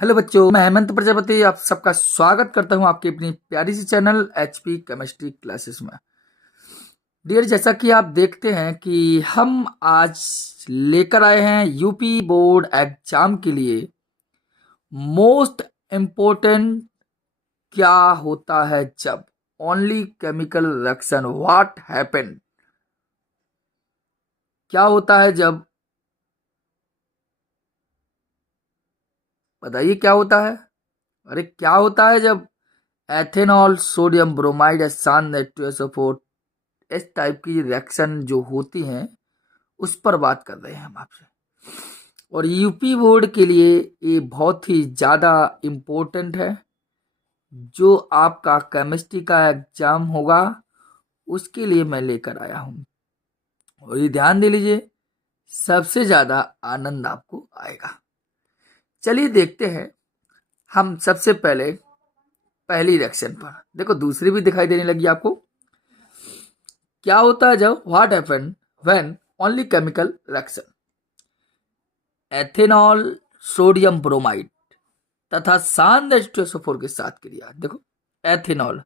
Hello बच्चों, मैं हेमंत प्रजापति आप सबका स्वागत करता हूं आपकी अपनी प्यारी सी चैनल एचपी केमिस्ट्री क्लासेस में। डियर, जैसा कि आप देखते हैं कि हम आज लेकर आए हैं यूपी बोर्ड एग्जाम के लिए मोस्ट इम्पोर्टेंट क्या होता है जब only chemical reaction what happen. क्या होता है जब, बताइए क्या होता है। अरे क्या होता है जब एथेनॉल सोडियम ब्रोमाइड सान H2SO4 इस टाइप की रिएक्शन जो होती हैं उस पर बात कर रहे हैं हम आपसे। और यूपी बोर्ड के लिए ये बहुत ही ज़्यादा इम्पोर्टेंट है। जो आपका केमिस्ट्री का एग्जाम होगा उसके लिए मैं लेकर आया हूँ। और ये ध्यान दे लीजिए, सबसे ज़्यादा आनंद आपको आएगा। चलिए देखते हैं। हम सबसे पहले पहली रिएक्शन पर देखो, दूसरी भी दिखाई देने लगी आपको। क्या होता है जब what happen when only chemical reaction ethanol sodium bromide तथा सान H2SO4 के साथ क्रिया। देखो, एथेनॉल,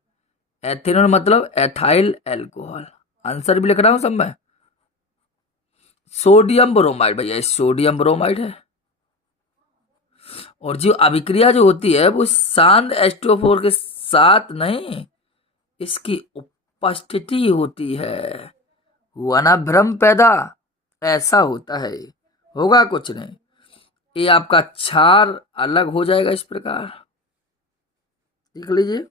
एथेनॉल मतलब एथाइल एल्कोहल, आंसर भी लिख रहा हूं सब में। सोडियम ब्रोमाइड, भैया सोडियम ब्रोमाइड है। और जो अभिक्रिया जो होती है वो सान H2O4 के साथ नहीं, इसकी उपस्थिति होती है। हुआ ना भ्रम पैदा, ऐसा होता है। होगा कुछ नहीं, ये आपका क्षार अलग हो जाएगा इस प्रकार। देख लीजिए,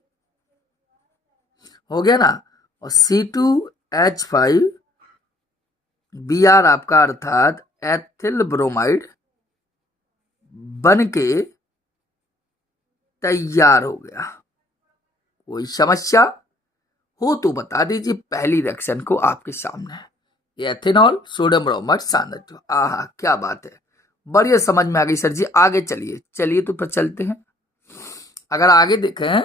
हो गया ना। और C2H5 Br आपका अर्थात एथिल ब्रोमाइड बन के तैयार हो गया। कोई समस्या हो तो बता दीजिए। पहली रिएक्शन को आपके सामने है, ये एथेनॉल सोडियम ब्रोमाइड सान। आहा क्या बात है, बढ़िया समझ में आ गई सर जी। आगे चलिए चलिए तो फिर चलते हैं। अगर आगे देखें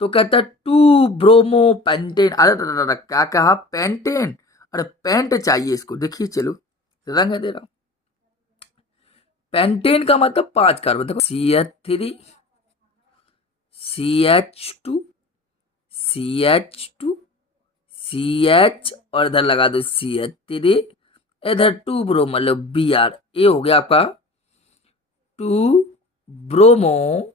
तो कहता है टू ब्रोमो पेंटेन। अरे क्या कहा, पेंटेन? अरे पेंट चाहिए इसको। देखिए चलो, रंग दे रहा हूं। पेंटेन का मतलब 5 कार्बन। देखो CH3 CH2 CH2 CH और इधर लगा दो CH3, इधर 2 ब्रोमो मतलब Br। ये हो गया आपका 2 ब्रोमो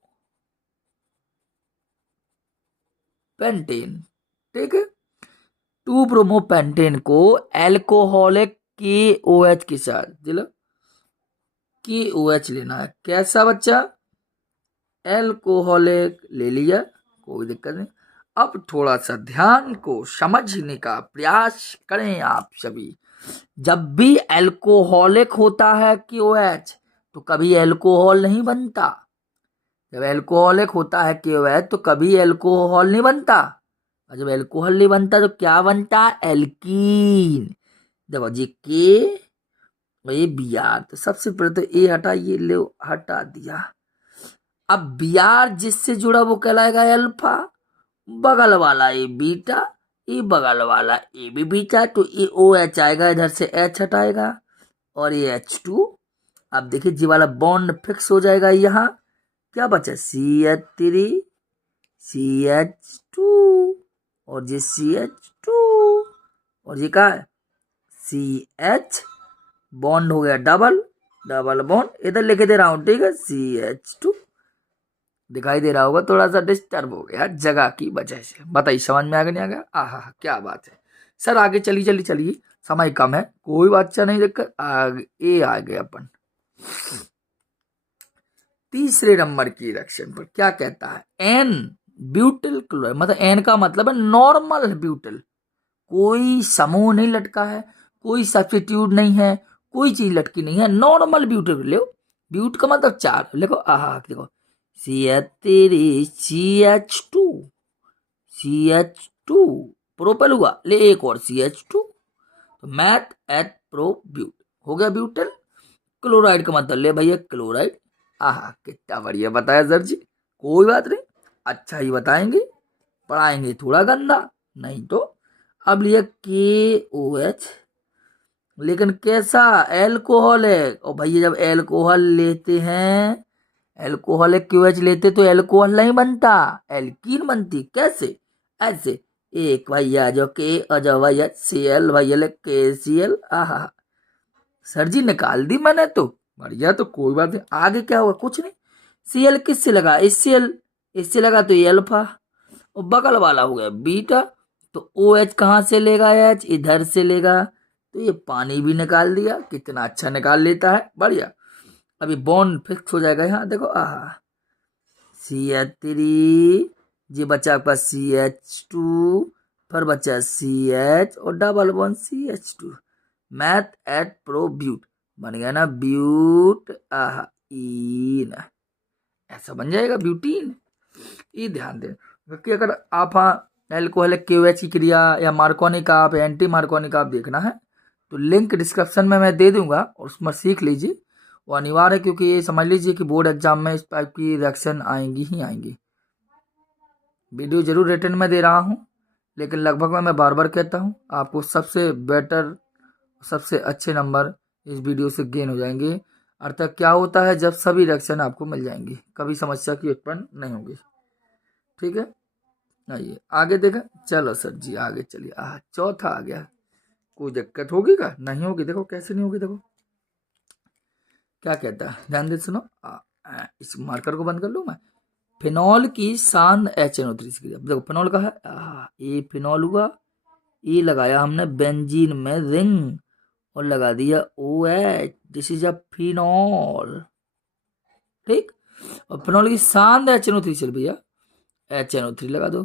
पेंटेन। ठीक है, 2 ब्रोमो पेंटेन को एल्कोहलिक KOH के साथ दिला KOH लेना है। कैसा बच्चा, एल्कोहलिक ले लिया, कोई दिक्कत नहीं। अब थोड़ा सा ध्यान को समझने का प्रयास करें आप सभी। जब भी एल्कोहलिक होता है KOH तो कभी एल्कोहल नहीं बनता। जब एल्कोहलिक होता है KOH तो कभी एल्कोहल नहीं बनता। और जब एल्कोहल नहीं बनता तो क्या बनता, एल्कीन। देखो जी के और ये Br, तो सबसे पहले तो ए हटाइए, ले हटा दिया। अब Br जिससे जुड़ा वो कहलाएगा अल्फा, बगल वाला ये बीटा, ये बगल वाला ए भी बीटा, तो ये OH आएगा, इधर से H हटाएगा और ये H2। अब देखिए जी वाला बॉन्ड फिक्स हो जाएगा। यहाँ क्या बचा, CH3 CH2 और ये CH2 और ये क्या है CH, बॉन्ड हो गया डबल, डबल बॉन्ड इधर लेके दे रहा हूं। ठीक है, CH2 दिखाई दे रहा होगा, थोड़ा सा डिस्टर्ब हो गया जगह की वजह से। बताइए समझ में आ गया नहीं आ गया? आहा क्या बात है सर। आगे चलिए चलिए चलिए, समय कम है, कोई बात नहीं, दिक्कत। आगे ए आ गए अपन तीसरे नंबर की रिएक्शन पर। क्या कहता है, एन ब्यूटिल क्लोराइड, मतलब एन का मतलब है नॉर्मल ब्यूटिल। कोई समूह नहीं लटका है, कोई सब्स्टिट्यूट नहीं है, कोई चीज लटकी नहीं है, नॉर्मल ब्यूटिल। लो ब्यूट का मतलब 4 लिखो। आहा देखो, CH3 CH2 प्रोपेल हुआ, ले एक और CH2, तो मैथ एथ प्रो ब्यूट हो गया ब्यूटिल। क्लोराइड का मतलब ले भैया क्लोराइड। आहा कितना बढ़िया बताया सर जी। कोई बात नहीं, अच्छा ही बताएंगे, पढ़ाएंगे थोड़ा गंदा नहीं तो। अब लिया KOH, लेकिन कैसा, एल्कोहल है। और भैया जब एल्कोहल लेते हैं, एल्कोहलिक QH लेते तो एल्कोहल नहीं बनता, एल्कीन बनती। कैसे? ऐसे, एक भैया जो के और जो भैया Cl भैया KCl। आहा, सर जी निकाल दी मैंने तो, बढ़िया। तो कोई बात नहीं, आगे क्या हुआ? कुछ नहीं। Cl किससे लगा? HCl, इससे लगा तो ये अल्फा, और बगल वाला हो गया बीटा। तो OH कहाँ से लेगा? H इधर से लेगा, तो ये पानी भी निकाल दिया। कितना अच्छा निकाल लेता है, बढ़िया। अभी बॉन्ड फिक्स हो जाएगा यहाँ, देखो। CH3, ये बचा आपका CH2, फिर बचा CH और डबल बॉन्ड CH2। मैथ एट प्रो ब्यूट बन गया ना, ब्यूट इन, ऐसा बन जाएगा ब्यूटीन। ये ध्यान दें कि अगर आप एल्कोहलिक KOH की क्रिया या मार्कोनिक आप एंटी मार्कोनिक आप देखना है तो लिंक डिस्क्रिप्शन में मैं दे दूंगा, और उसमें सीख लीजिए। वो अनिवार्य है, क्योंकि ये समझ लीजिए कि बोर्ड एग्जाम में इस टाइप की रिएक्शन आएंगी ही आएंगी। वीडियो जरूर रिटर्न में दे रहा हूँ, लेकिन लगभग मैं बार बार कहता हूँ आपको सबसे बेटर, सबसे अच्छे नंबर इस वीडियो से गेन हो जाएंगे। अर्थात क्या होता है, जब सभी रिएक्शन आपको मिल जाएंगी, कभी समस्या की उत्पन्न नहीं होगी। ठीक है, आइए आगे देखा। चलो सर जी आगे चलिए। चौथा आ गया। कोई दिक्कत होगी क्या? नहीं होगी, देखो कैसे नहीं होगी। देखो क्या कहता है, ध्यान दे सुनो। इस मार्कर को बंद कर लूँ मैं। फिनॉल की सांद्र HNO3 से क्रिया, देखो फिनॉल का है, ये फिनॉल हुआ, ये लगाया हमने बेंजीन में रिंग और लगा दिया OH, this is a phenol. ठीक, और फिनॉल की सांद्र HNO3 से भैया HNO3 लगा दो।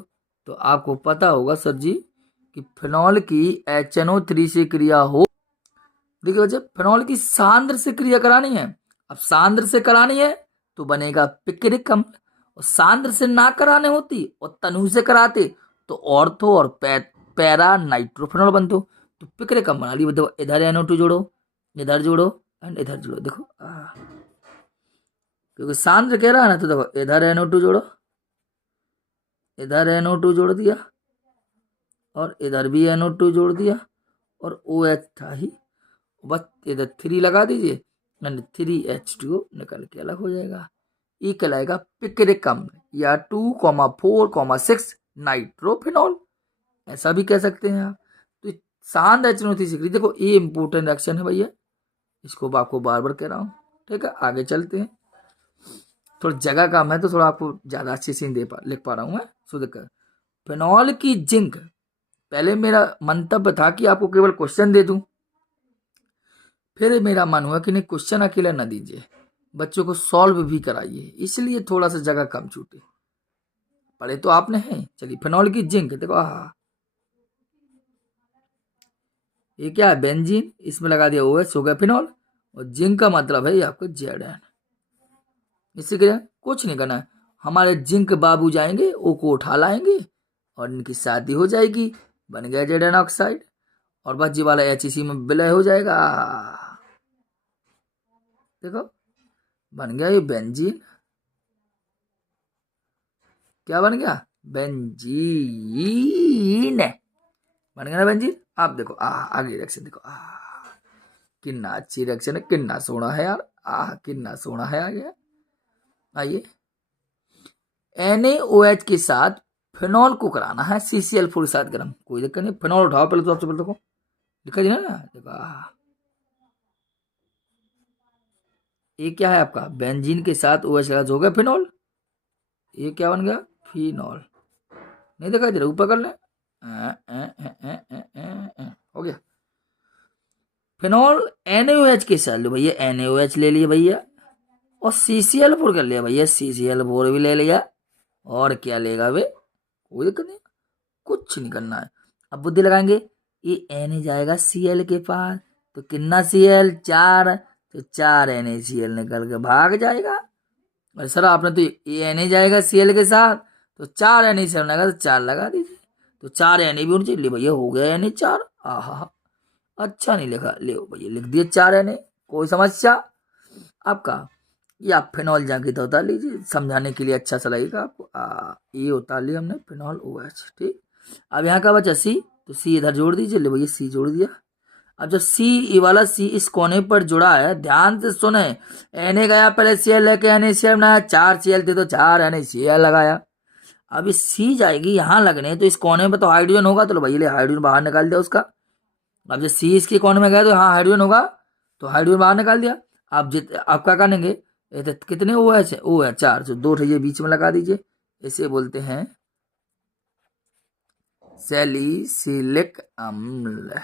तो आपको पता होगा सर जी कि फिनॉल की HNO3 से क्रिया हो, देखिए बच्चे, फिनॉल की सांद्र से क्रिया करानी है। अब सांद्र से करानी है तो बनेगा पिक्रिक अम्ल, और सांद्र से ना कराने होती और तनु से कराते तो ऑर्थो और पैरा नाइट्रोफिनॉल बनते। तो पिक्रिक अम्ल बना ली। देखो इधर NO2 जोड़ो, इधर जोड़ो एंड इधर जोड़ो। देखो क्योंकि सांद्र कह रहा है ना, तो देखो इधर NO2 जोड़ो, इधर NO2 जोड़ दिया, और इधर भी NO2 जोड़ दिया, और OH था ही, बस इधर 3 लगा दीजिए, 3H2O निकल के अलग हो जाएगा। ये कहलाएगा पिक्रिक अम्ल या 2,4,6 नाइट्रोफिनॉल, ऐसा भी कह सकते हैं आप। तो सांद्र HNO3 से देखो, ये इंपोर्टेंट रिएक्शन है भैया, इसको आपको बार बार कह रहा हूँ। ठीक है, आगे चलते हैं। थोड़ा जगह कम है तो थोड़ा आपको ज्यादा अच्छे से लिख पा रहा हूँ मैं। सो देखकर फिनॉल की जिंक, पहले मेरा मंतव्य था कि आपको केवल क्वेश्चन दे दूं, फिर मेरा मन हुआ कि नहीं, क्वेश्चन अकेला न दीजिए, बच्चों को सॉल्व भी कराइए, इसलिए थोड़ा सा जगह कम छूटे। पढ़े तो आपने है। चलिए फिनॉल की जिंक देखो, ये क्या है? बेंजीन, इसमें लगा दिया OH, हो गया फिनॉल, और जिंक का मतलब है ये आपको Zn। इससे क्या कुछ नहीं करना है, हमारे जिंक बाबू जाएंगे, ओ को उठा लाएंगे और इनकी शादी हो जाएगी, बन गया Zn ऑक्साइड, और बस जी वाला HEC में विलय हो जाएगा। देखो बन गया ये बेंजीन। क्या बन गया? बेंजीन बन गया ना बेंजीन। आप देखो आगे रिएक्शन देखो, कितना अच्छी रिएक्शन है, कितना सोना है यार, कितना सोना है। आ गया, आइए। NaOH के साथ फिनॉल को कराना है CCl4 के साथ गर्म, कोई दिक्कत नहीं। फिनॉल उठाओ पहले, तो सबसे पहले देखो लिखा जी ना, देखो ये क्या है आपका? बेंजीन के साथ OH लगा, हो गया फिनॉल। ये क्या बन गया? फिनॉल। नहीं दिखाई दे रहा, ऊपर कर ले, हो गया फिनॉल। NaOH के साथ लो भैया, NaOH ले लिया भैया, और CCl4 कर लिया भैया, CCl4 भी ले लिया, और क्या लेगा वे? कोई दिक्कत नहीं, कुछ नहीं करना है। अब बुद्धि लगाएंगे, ये Na जाएगा Cl के पास, तो कितना Cl? 4, तो 4 NaCl निकल के भाग जाएगा। अरे सर आपने तो ये Na जाएगा Cl के साथ, तो 4 NaCl लगा, तो 4 लगा दीजिए, तो 4 Na भी होनी चाहिए भैया, हो गया Na 4। अच्छा नहीं लिखा, ले भैया लिख दिए 4 Na, कोई समस्या आपका? या फिनॉल जाके तो उतार लीजिए, समझाने के लिए अच्छा सा लगेगा आपको। ये उतार लिया हमने फिनॉल OH। ठीक, अब यहाँ का बचा C, तो C इधर जोड़ दीजिए, ले भैया C जोड़ दिया। अब जो सी, ये वाला सी इस कोने पर जुड़ा है, ध्यान से सुने। एन गया पहले Cl लेके NaCl बनाया, 4 Cl थे तो 4 NaCl लगाया। अब इस सी जाएगी यहाँ लगने, तो इस कोने पे तो हाइड्रोजन होगा, तो लो भाई ले हाइड्रोजन बाहर निकाल दिया उसका। अब जब सी इसके कोने में गया तो यहाँ हाइड्रोजन होगा, तो हाइड्रोजन बाहर निकाल दिया। आप क्या करेंगे, ये तो कितने ओ है 4, तो 2 ये बीच में लगा दीजिए। इसे बोलते हैं सैलिसिलिक अम्ल।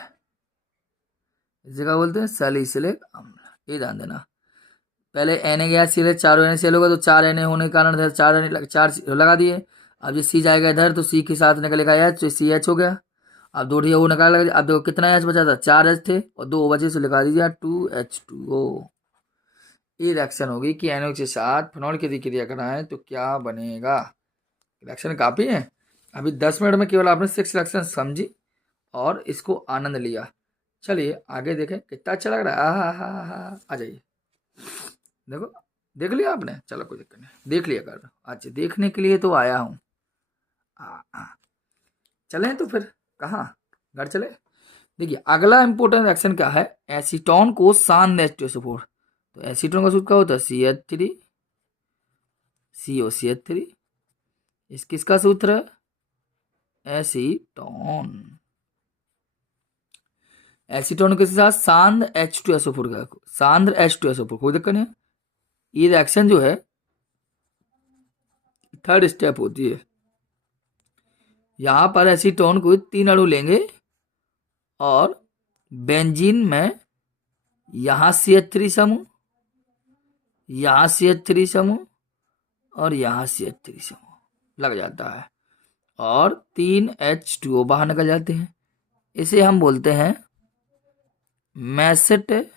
इसे क्या बोलते हैं, सैलिसिलिक अम्ल। ये ध्यान देना। पहले Na गया Cl, 4 NaCl होगा, तो 4 Na होने के कारण 4 लगा दिए। अब ये सी जाएगा इधर, तो सी के साथ निकलेगा H, तो CH हो गया। अब 2 वो निकाल लगा। अब देखो कितना H बचा था, 4 H थे और 2 बचे, से लगा दीजिए 2H2O। ये रिएक्शन होगी कि NO के साथ फिनॉल की क्रिया कराएं तो क्या बनेगा। रिएक्शन काफ़ी है। अभी 10 मिनट में केवल आपने 6 रिएक्शन समझी और इसको आनंद लिया। चलिए आगे देखें, कितना अच्छा लग रहा है। आ जाइए, देखो देख लिया आपने, चलो कोई दिक्कत नहीं, देख लिया कर। अच्छा, देखने के लिए तो आया हूँ। चलें तो फिर कहाँ, घर चले। देखिए अगला इंपॉर्टेंट रिएक्शन क्या है, एसीटोन को शांत H2SO4। तो एसीटोन का सूत्र क्या होता है, CH3 COCH3। इस किसका सूत्र है, एसीटोन। एसीटोन के साथ शांत H2SO4 का, शांत H2SO4, कोई दिक्कत नहीं है। ये रिएक्शन जो है थर्ड स्टेप होती है। यहां पर एसीटोन को 3 अणु लेंगे और बेंजीन में यहां CH3 समूह, यहां CH3 समूह और यहां CH3 समूह लग जाता है और 3 H2O बाहर निकल जाते हैं। इसे हम बोलते हैं मैसेटिलीन।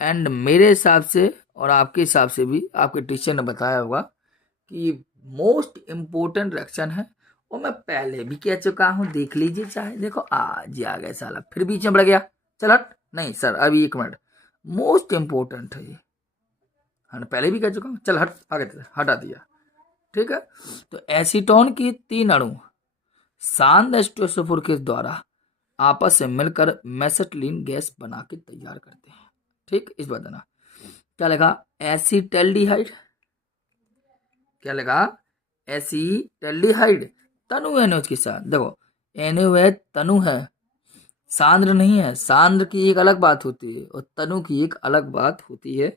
एंड मेरे हिसाब से और आपके हिसाब से भी आपके टीचर ने बताया होगा कि मोस्ट इम्पोर्टेंट रिएक्शन है, और मैं पहले भी कह चुका हूं, देख लीजिए चाहे। देखो आज ही आ गया साला, फिर बीच में बढ़ गया। चल हट, नहीं सर अभी 1 मिनट, मोस्ट इम्पोर्टेंट है ये, हाँ पहले भी कह चुका हूँ। चल हट, आगे हटा दिया, ठीक है। तो एसीटोन की 3 अणु शांत H2SO4 के द्वारा आपस से मिलकर मेसेटिलीन गैस बना के तैयार करते हैं, ठीक। इस बात ना क्या लगा, एसीटल्डिहाइड, क्या लगा, एसीटल्डिहाइड। तनु NH के साथ, देखो NaOH तनु है, सांद्र नहीं है। सांद्र की एक अलग बात होती है और तनु की एक अलग बात होती है,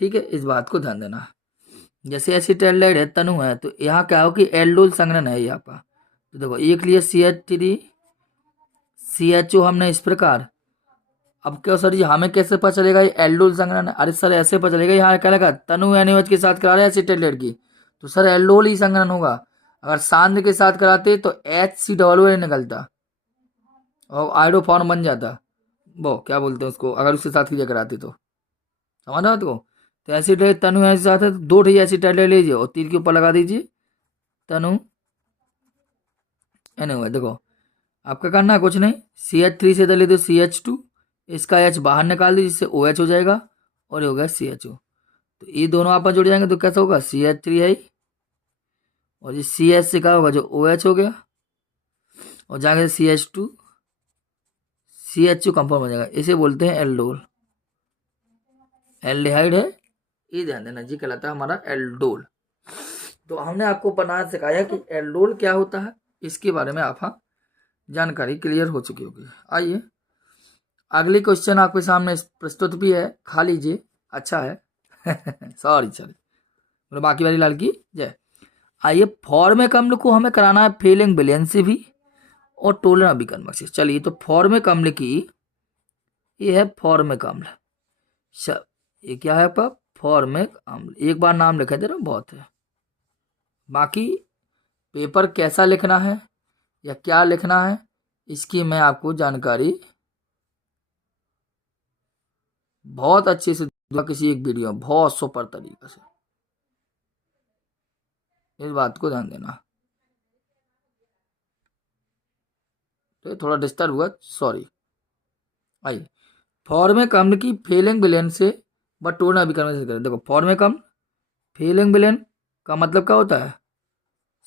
ठीक है। इस बात को ध्यान देना। जैसे एसीटल्डिहाइड है, तनु है, तो यहाँ क्या हो कि एल्डोल संघनन है यहाँ पर। तो देखो एक लिए CH3 CHO हमने इस प्रकार। अब क्या सर जी हमें कैसे पता चलेगा ये एल्डोल संघनन है? अरे सर ऐसे पता चलेगा, यहाँ क्या लगा, तनु NaOH के साथ करा रहे हैं एसीटल्डिहाइड की, तो सर एल्डोल ही संघनन होगा। अगर सांद्र के साथ कराते तो HCOO निकलता और आइडो फॉर्म बन जाता। वो क्या बोलते हैं उसको, अगर उसके साथ क्रिया कराते तो, समझ रहा तो। एसिड तनु ऐसे साथ है, तो 2 एसीटाइल लीजिए और तीर के ऊपर लगा दीजिए तनु NaOH। देखो आपका करना है कुछ नहीं, CH3 से दले तो CH2, इसका H बाहर निकाल दीजिए, जिससे OH हो जाएगा और ये हो गया CHO। तो ये दोनों आपस जुड़ जाएंगे तो कैसा होगा, CH3 है और ये CH से क्या होगा, जो OH हो गया और जाएंगे CH2 CHO कंपाउंड हो जाएगा। इसे बोलते हैं एल्डोल, एल्डिहाइड है, ये ध्यान देना जी, कहलाता है हमारा एल्डोल। तो हमने आपको बनाना सिखाया कि एल्डोल क्या होता है, इसके बारे में आप जानकारी क्लियर हो चुकी होगी। आइए अगली क्वेश्चन आपके सामने प्रस्तुत भी है, खा लीजिए, अच्छा है सॉरी चलिए, बाकी वाली लाल की जय। आइए फॉर्मिक अम्ल को हमें कराना है फेलिंग विलयन से भी और टोलन अभिकर्मक से। चलिए तो फॉर्मिक अम्ल की, ये है फॉर्मिक अम्ल, ये क्या है आपका, फॉर्मिक अम्ल। एक बार नाम लिखा दे रहा बहुत है, बाकी पेपर कैसा लिखना है या क्या लिखना है इसकी मैं आपको जानकारी बहुत अच्छे से दूंगा किसी एक वीडियो में, बहुत सुपर तरीके से, इस बात को ध्यान देना। तो थोड़ा डिस्टर्ब हुआ, सॉरी। आइए फॉर्मिक अम्ल की फेलिंग विलयन से बट टोलन अभिकर्मक से करें। देखो फॉर्मिक अम्ल फेलिंग विलयन का मतलब क्या होता है,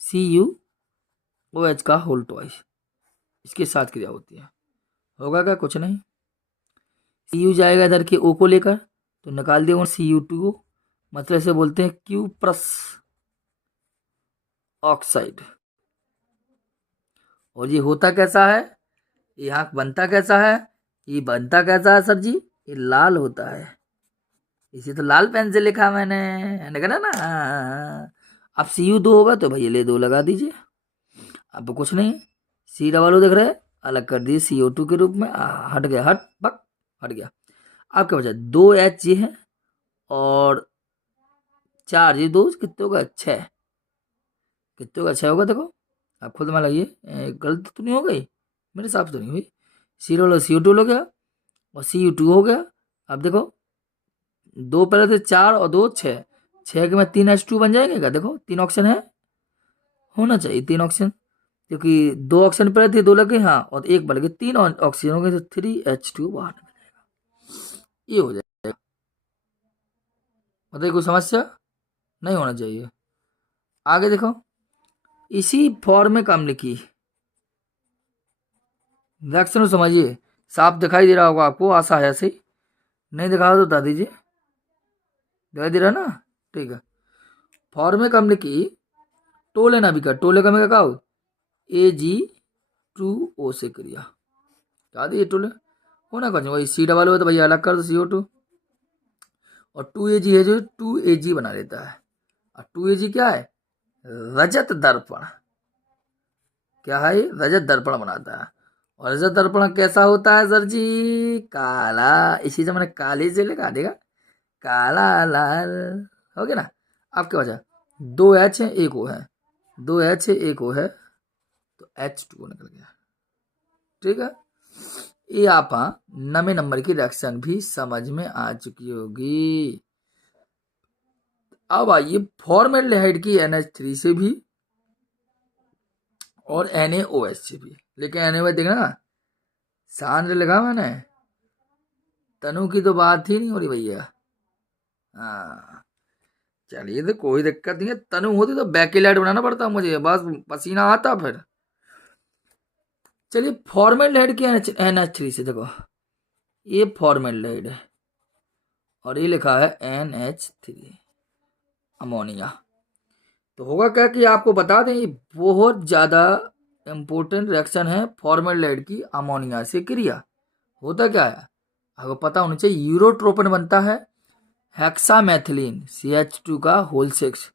CuOH का होल ट्वाइस, इसके साथ क्रिया होती है। होगा क्या? कुछ नहीं। सी यू जाएगा इधर के ओ को लेकर, तो निकाल दिया Cu2, मतलब इसे बोलते हैं क्यूप्रस ऑक्साइड। और ये होता कैसा है, यहाँ बनता कैसा है? ये बनता कैसा है सर जी? ये लाल होता है, इसे तो लाल पेन से लिखा मैंने कहा ना। अब Cu2 होगा तो भैया ले 2 लगा दीजिए। अब कुछ नहीं, C O दिख रहा है, अलग कर दिए CO2 के रूप में। हट गया, हट बक हट गया। अब क्या बचा? 2H ये है और 4 ये 2 कितने होगा? 6। कितने होगा? 6 होगा। देखो आप खुद में लगाइए, गलत तो नहीं हो गई? मेरे हिसाब से तो नहीं हुई। CO2 हो गया और Cu2 हो गया। अब देखो 2 पहले थे, 4 और 2 6, 6 के में 3H2 बन जाएंगे क्या? देखो 3 ऑप्शन है, होना चाहिए 3 ऑप्शन, क्योंकि 2 ऑक्सीजन पहले थे, 2 लगे, हाँ, और 1 बढ़ गए, 3 ऑक्सीजन हो गए, तो 3H2 बाहर निकलेगा। ये हो जाएगा। बताइए कोई समस्या? नहीं होना चाहिए। आगे देखो, इसी फॉर्मिक अम्ल की रिएक्शन समझिए। साफ दिखाई दे रहा होगा आपको, आशा है ऐसे ही। नहीं दिखा तो बता दीजिए। दिखाई दे रहा ना? ठीक है। फॉर्मिक अम्ल की टोले नाभिका, टोले का मैं क्या हो, Ag2O से क्रिया। क्या दी टोले होना कुछ वही C हो तो भैया अलग कर दो CO2, और 2Ag है जो 2Ag बना लेता है। और 2Ag क्या है? रजत दर्पण। क्या है? रजत दर्पण बनाता है। और रजत दर्पण कैसा होता है सर जी? काला। इसी से मैंने काले से लिखा देगा, काला लाल। हो गया ना? अब क्या बचा? 2H है, 1 O है, 2H है, 1 O है, तो H2O निकल गया। ठीक है, ये आप नवे नंबर की रिएक्शन भी समझ में आ चुकी होगी। अब आइए फॉर्मेल्डिहाइड की NH3 से भी और NaOH से भी। लेकिन NaOH देखना सांद्र लगा मैंने, तनु की तो बात ही नहीं हो रही भैया। हाँ चलिए, तो कोई दिक्कत नहीं है। तनु होती तो बैकेलाइट बनाना पड़ता मुझे, बस पसीना आता फिर। चलिए फॉर्मेल्डिहाइड की NH3 से देखो, ये फॉर्मेल्डिहाइड है और ये लिखा है NH3 अमोनिया। तो होगा क्या कि आपको बता दें, ये बहुत ज़्यादा इम्पोर्टेंट रिएक्शन है फॉर्मेल्डिहाइड की अमोनिया से क्रिया। होता क्या है आपको पता होना चाहिए। यूरोट्रोपिन बनता है हेक्सामेथिलीन CH2 का होल 6,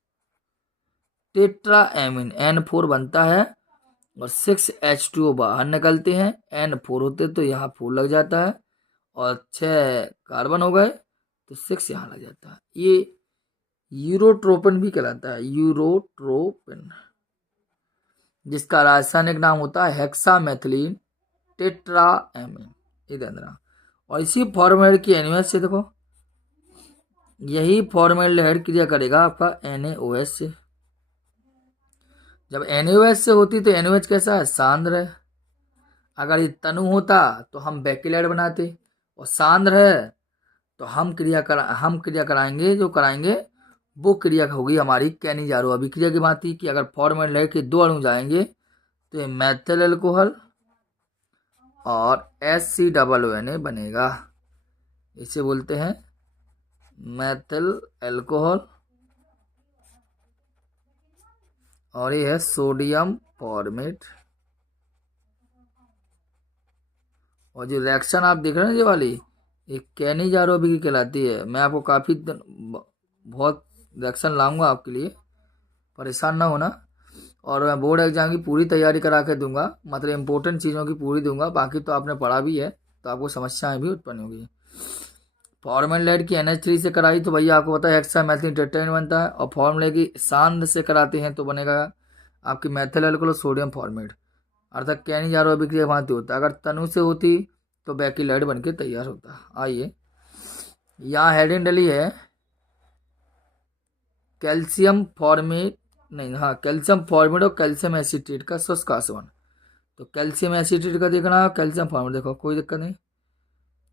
टेट्राएमिन N4 बनता है और 6H2O बाहर निकलते हैं। N4 होते तो यहाँ 4 लग जाता है और 6 कार्बन हो गए तो 6 यहाँ लग जाता है। ये यूरोट्रोपिन भी कहलाता है, यूरोट्रोपिन, जिसका रासायनिक नाम होता है हेक्सामेथिलीन टेट्राएमिन। ये ध्यान रखना। और इसी फॉर्मेल्डिहाइड की NaOH से देखो, यही फॉर्मेल्डिहाइड क्रिया करेगा आपका NaOH से। जब NaOH से होती तो NaOH कैसा है? सांद्र है। अगर ये तनु होता तो हम बैकेलाइट बनाते, और सांद्र है तो हम क्रिया कराएंगे, जो कराएंगे वो क्रिया होगी हमारी कैनिजारो अभिक्रिया की भांति, कि अगर फॉर्मेल्डिहाइड के 2 अणु जाएंगे तो ये मैथिल अल्कोहल और HCOONA बनेगा। इसे बोलते हैं मैथिल अल्कोहल, और ये है सोडियम फॉर्मेट। और जो रिएक्शन आप देख रहे हैं ये वाली, ये कैनिजारो अभिक्रिया कहलाती है। मैं आपको काफ़ी बहुत रिएक्शन लाऊंगा आपके लिए, परेशान ना होना। और मैं बोर्ड एग्जाम की पूरी तैयारी करा के दूंगा, मतलब इंपॉर्टेंट चीज़ों की पूरी दूंगा। बाकी तो आपने पढ़ा भी है तो आपको समस्याएं भी उत्पन्न होगी। फॉर्मेल्डिहाइड की NH3 से कराई तो भैया आपको पता है हेक्सामेथिलीन टेट्राएमिन बनता है, और फॉर्मेल्डिहाइड की सांद्र से कराते हैं तो बनेगा आपकी मैथिल अल्कोहल सोडियम फॉर्मेट, अर्थात कैनिजारो अभिक्रिया भांति होता है। अगर तनु से होती तो बैकेलाइट बन के तैयार होता। आइए यहाँ हेडिंग डली है कैल्शियम फॉर्मेट, नहीं हाँ, कैल्शियम फॉर्मेट और कैल्शियम एसिटेट का शुष्क आसवन। तो कैल्शियम एसिटेट का देखना, कैल्शियम फॉर्मेट देखो, कोई दिक्कत नहीं।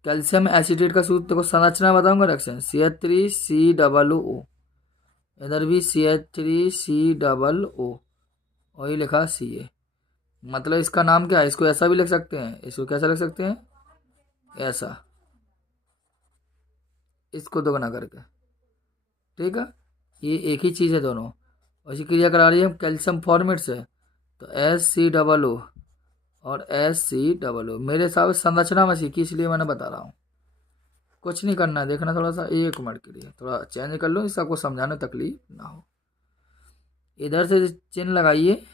कैल्शियम एसिटेट का सूत्र देखो, संरचना बताऊंगा रिएक्शन CH3COO, इधर भी CH3COO, वही लिखा Ca। मतलब इसका नाम क्या है? इसको ऐसा भी लिख सकते हैं, इसको कैसा लिख सकते हैं? ऐसा, इसको दोगुना करके, ठीक है। ये एक ही चीज़ है दोनों, और इसी क्रिया करा रही है हम कैल्शियम फॉर्मेट से। तो SC00 और SC00 मेरे हिसाब से संरचना में सीखी, इसलिए मैंने बता रहा हूँ। कुछ नहीं करना है, देखना थोड़ा सा, 1 मिनट के लिए थोड़ा चेंज कर लो, इससे आपको समझाने में तकलीफ ना हो। इधर से चिन्ह लगाइए,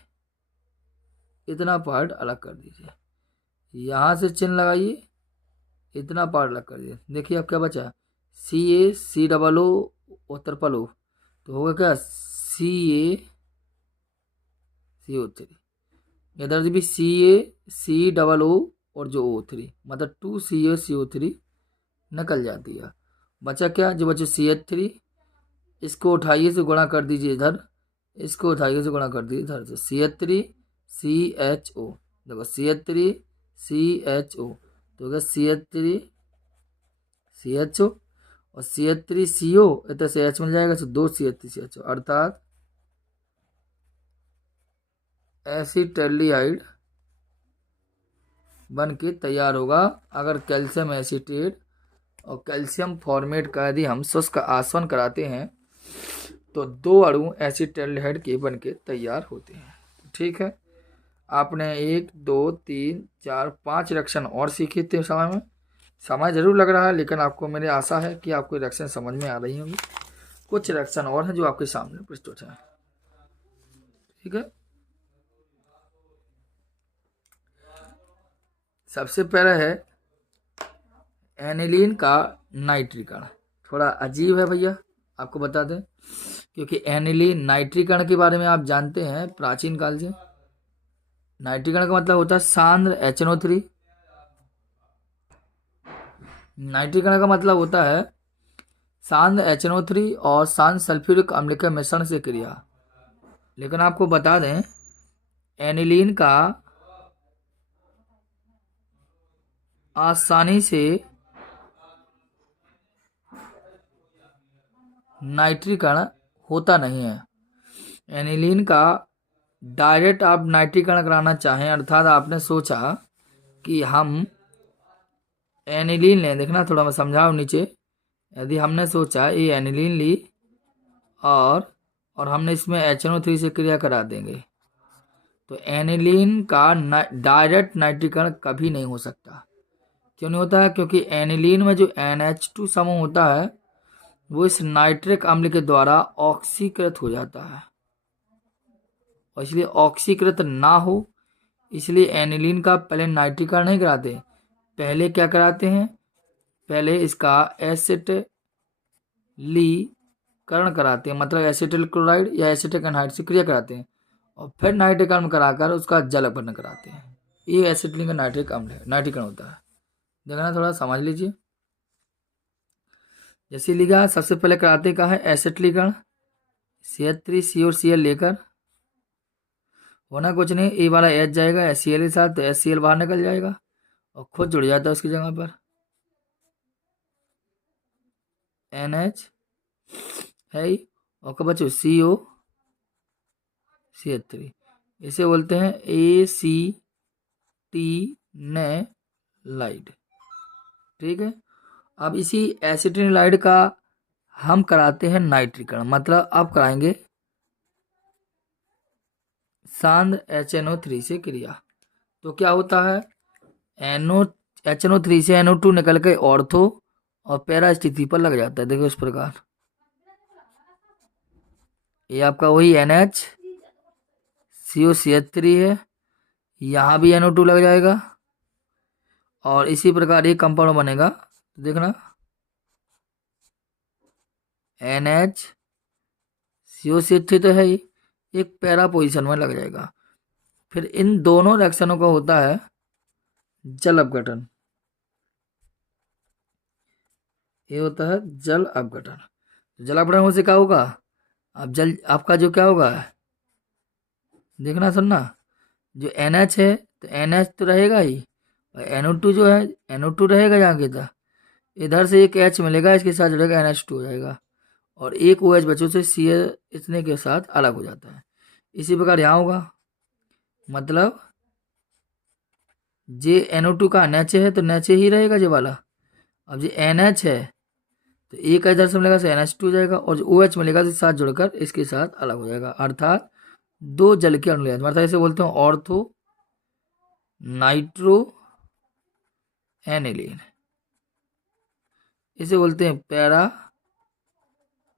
इतना पार्ट अलग कर दीजिए, यहाँ से चिन्ह लगाइए, इतना पार्ट अलग कर दीजिए। देखिए अब क्या बचा, CA COO और ट्रिपल O, तो होगा क्या CaCO3। इधर से भी CaCOO और जो O3, मतलब 2CaCO3 निकल जाती है। बचा क्या, जो बचे CH3, इसको उठाइए से गुणा कर दीजिए इधर, इसको उठाइए से गुणा कर दीजिए इधर से, CH3 CHO, देखो CH3 CHO, तो होगा CH3 CHO और CH3 CO, इधर से H मिल जाएगा, तो 2 CH3 CHO, अर्थात एसिटल्डिहाइड बन के तैयार होगा। अगर कैल्शियम एसीटेट और कैल्शियम फॉर्मेट का यदि हम शुष्क आसवन कराते हैं तो 2 अणु एसिटल्डिहाइड के बन के तैयार होते हैं। ठीक है, आपने 1 2 3 4 5 रिएक्शन और सीखे थे समय में। समय जरूर लग रहा है, लेकिन आपको मेरी आशा है कि आपको रिएक्शन समझ में आ रही होंगी। कुछ रिएक्शन और हैं जो आपके सामने प्रस्तुत हैं। ठीक है, सबसे पहले है एनिलीन का नाइट्रीकरण। थोड़ा अजीब है भैया, आपको बता दें, क्योंकि एनिलीन नाइट्रीकरण के बारे में आप जानते हैं प्राचीन काल से। नाइट्रीकरण का मतलब होता है सांद्र HNO3। नाइट्रीकरण का मतलब होता है सांद्र HNO3 और सांद्र सल्फ्यूरिक अम्ल के मिश्रण से क्रिया। लेकिन आपको बता दें, एनिलीन का आसानी से नाइट्रीकरण होता नहीं है। एनिलीन का डायरेक्ट आप नाइट्रीकरण कराना चाहें, अर्थात आपने सोचा कि हम एनिलीन लें, देखना थोड़ा मैं समझाऊँ नीचे। यदि हमने सोचा ये एनिलीन ली और हमने इसमें HNO3 से क्रिया करा देंगे, तो एनिलीन का डायरेक्ट नाइट्रीकरण कभी नहीं हो सकता। क्यों नहीं होता है, क्योंकि एनिलीन में जो NH2 समूह होता है वो इस नाइट्रिक अम्ल के द्वारा ऑक्सीकृत हो जाता है, और इसलिए ऑक्सीकृत ना हो, इसलिए एनिलीन का पहले नाइट्रीकरण नहीं कराते। पहले क्या कराते हैं, पहले इसका एसिटिलीकरण कराते हैं, मतलब एसिटिल क्लोराइड या एसिटिक एनहाइड से क्रिया कराते हैं, और फिर नाइट्रीकरण कराकर उसका जल अपघटन कराते हैं। ये एसिटिलीन का नाइट्रिक अम्ल है, नाइट्रीकरण होता है। देखना थोड़ा समझ लीजिए। जैसे लिखा, सबसे पहले कराते का है एसिटिलीकरण, CH3 और Cl लेकर, होना कुछ नहीं, ए वाला H जाएगा HCl के साथ, तो HCl बाहर निकल जाएगा और खुद जुड़ जाता है उसकी जगह पर NH है ही, और क्या बच्चों COCH3, इसे बोलते हैं एसिटिनाइड। ठीक है, अब इसी एसिटिनाइड का हम कराते हैं नाइट्रीकरण, मतलब अब कराएंगे सांद्र HNO3 से क्रिया। तो क्या होता है, HNO3 से NO2 निकल के ऑर्थो और पैरा स्थिति पर लग जाता है। देखो इस प्रकार, ये आपका वही NHCOCH3 है, यहाँ भी NO2 लग जाएगा, और इसी प्रकार ये कंपाउंड बनेगा। तो देखना NHCOCH3 तो है ही, एक पैरा पोजीशन में लग जाएगा। फिर इन दोनों रिएक्शनों का होता है जल अपघटन, ये होता है जल अपघटन। जल अपघटन होने से क्या होगा, अब जल आपका जो क्या होगा, देखना सुनना, जो NH है तो NH तो रहेगा ही, और NO2 जो है NO2 रहेगा यहाँ के, था इधर से एक H मिलेगा, इसके साथ जुड़ेगा NH2 हो जाएगा, और एक OH बच्चों से Cl इतने के साथ अलग हो जाता है। इसी प्रकार यहाँ होगा, मतलब जे NO2 का NH है तो NH ही रहेगा ये वाला। अब ये NH है तो एक इधर से मिलेगा तो NH2 हो जाएगा, और जो OH मिलेगा तो साथ जुड़कर इसके साथ अलग हो जाएगा, अर्थात दो जल के अणु, अर्थात इसे बोलते हैं ऑर्थो नाइट्रो एनिलीन, इसे बोलते हैं पैरा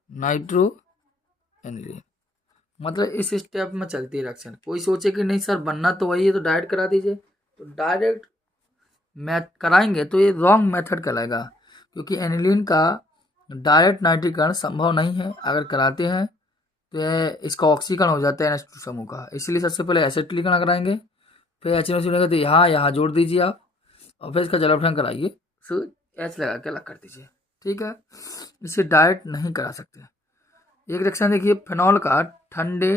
नाइट्रो एनिलीन। मतलब इस स्टेप में चलती है रिएक्शन। कोई सोचे कि नहीं सर बनना तो वही है तो डायरेक्ट करा दीजिए, तो डायरेक्ट मैथ कराएंगे तो ये रॉन्ग मेथड कहलाएगा, क्योंकि एनिलीन का डायरेक्ट नाइट्रीकरण संभव नहीं है। अगर कराते हैं तो इसका ऑक्सीकरण हो जाता है NH2 समूह का, इसलिए सबसे पहले एसिटिलीकरण कराएंगे, फिर HNO मिलेगा तो यहाँ जोड़ दीजिए आप, और फिर इसका जलावटन कराइए, फिर H लगा के अलग कर दीजिए, ठीक है। इसे डायरेक्ट नहीं करा सकते। एक रिएक्शन देखिए फिनॉल का ठंडे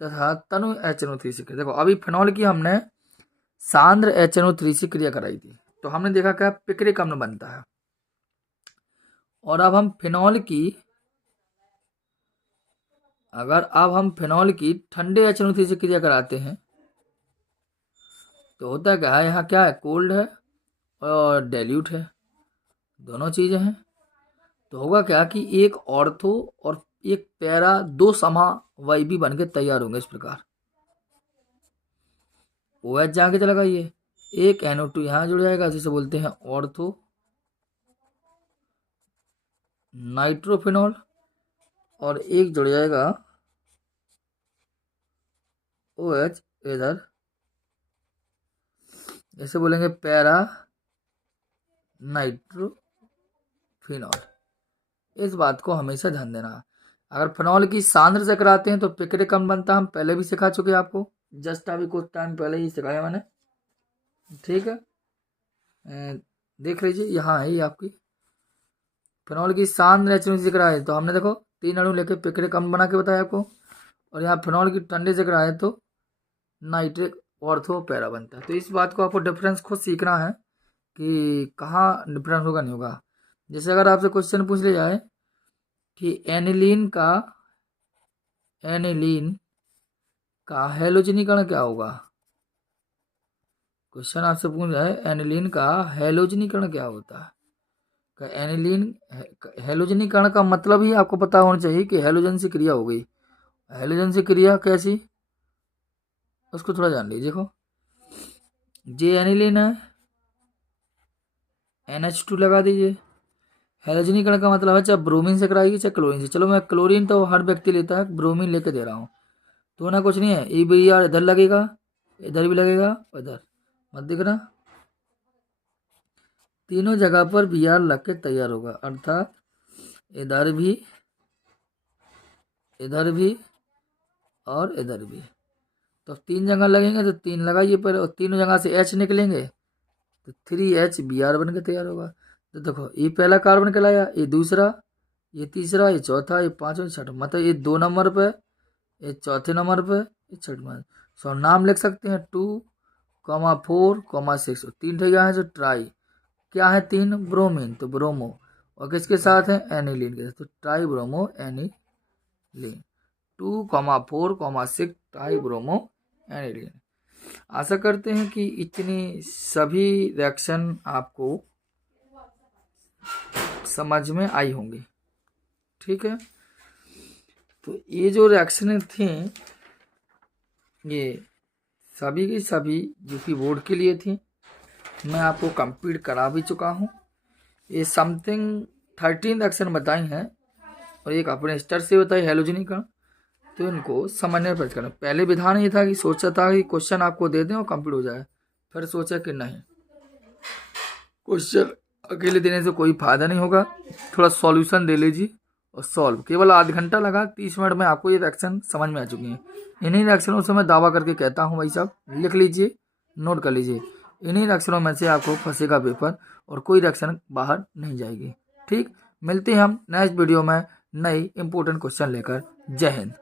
तथा तनु HNO3 से, देखो अभी फिनॉल की हमने सांद्र HNO3 से क्रिया कराई थी, तो हमने देखा क्या पिक्रिक अम्ल बनता है। और अब हम फिनॉल की, अगर अब हम फिनॉल की ठंडे HNO3 से क्रिया कराते हैं तो होता क्या है, यहाँ क्या है कोल्ड है और डाइल्यूट है, दोनों चीज़ें हैं। तो होगा क्या कि एक ऑर्थो और एक पैरा दो समावयवी बन के तैयार होंगे इस प्रकार। OH जाके चला गया, ये एक NO2 यहाँ जुड़ जाएगा, जिसे बोलते हैं ऑर्थो नाइट्रोफिनॉल, और एक जुड़ जाएगा OH इधर, जैसे बोलेंगे पैरा नाइट्रोफिनॉल। इस बात को हमेशा ध्यान देना। अगर फिनॉल की सांद्र से कराते हैं तो पिक्रिक अम्ल बनता है, हम पहले भी सिखा चुके हैं आपको, जस्ट अभी कुछ टाइम पहले ही सिखाया मैंने, ठीक है। देख लीजिए यहाँ है ये आपकी फिनॉल की सांद्र HNO से कराए तो हमने देखो 3 अणु लेके पिक्रिक अम्ल बना के बताया आपको, और यहाँ फिनॉल की ठंडे से कराए तो नाइट्रिक ऑर्थो पैरा बनता है। तो इस बात को आपको डिफरेंस खुद सीखना है कि कहाँ डिफरेंस होगा नहीं होगा। जैसे अगर आपसे क्वेश्चन पूछ लिया जाए कि एनिलीन का हैलोजनीकरण क्या होगा, क्वेश्चन आपसे पूछ जाए एनिलीन का हैलोजनीकरण क्या होता है, एनिलीन हैलोजनीकरण का मतलब ही आपको पता होना चाहिए कि हैलोजन से क्रिया हो गई। हैलोजन से क्रिया कैसी, उसको थोड़ा जान लीजिए। देखो जे एनिलीन है, NH2 लगा दीजिए। हैलोजनीकरण का मतलब है चाहे ब्रोमीन से कराइए चाहे क्लोरीन से। चलो मैं क्लोरीन तो हर व्यक्ति लेता है, ब्रोमीन लेके दे रहा हूँ, तो ना कुछ नहीं है, EBR इधर लगेगा, इधर भी लगेगा, इधर मत दिख रहा, तीनों जगह पर BR लग के तैयार होगा, अर्थात इधर भी और इधर भी। तो 3 जगह लगेंगे तो 3 लगाइए पर, और तीनों जगह से H निकलेंगे तो 3HBr बन के तैयार होगा। तो देखो ये पहला कार्बन कहलाया, ये दूसरा, ये तीसरा, ये चौथा, ये पांचवा, ये छठा, मतलब ये 2 नंबर पे, ये चौथे नंबर पे, ये छठवां। सो नाम लिख सकते हैं 2,4,6, 3 ठेगा है जो ट्राई, क्या है 3 ब्रोमीन तो ब्रोमो, और किसके साथ है एनिलीन के साथ, तो tri bromo aniline, 2,4,6 tri bromo aniline. आशा करते हैं कि इतनी सभी रिएक्शन आपको समझ में आई होंगी, ठीक है। तो ये जो रिएक्शनें थी ये सभी की सभी यूपी बोर्ड के लिए थी, मैं आपको कंप्लीट करा भी चुका हूँ। ये समथिंग 13 रिएक्शन बताई हैं, और एक अपने स्टर से बताई हैलोजनीकरण, तो इनको समझने पर करना। पहले विधान ये था कि सोचा था कि क्वेश्चन आपको दे दें और कंप्लीट हो जाए, फिर सोचा कि नहीं, क्वेश्चन अकेले देने से कोई फायदा नहीं होगा, थोड़ा सॉल्यूशन दे लीजिए और सॉल्व। केवल आध घंटा लगा, 30 मिनट में आपको ये रिएक्शन समझ में आ चुकी हैं। इन्हीं रिएक्शनों से मैं दावा करके कहता हूँ, भाई साहब लिख लीजिए, नोट कर लीजिए, इन्हीं रिएक्शनों में से आपको फंसेगा पेपर और कोई रिएक्शन बाहर नहीं जाएगी। ठीक, मिलते हैं हम नेक्स्ट वीडियो में नई इंपॉर्टेंट क्वेश्चन लेकर। जय हिंद।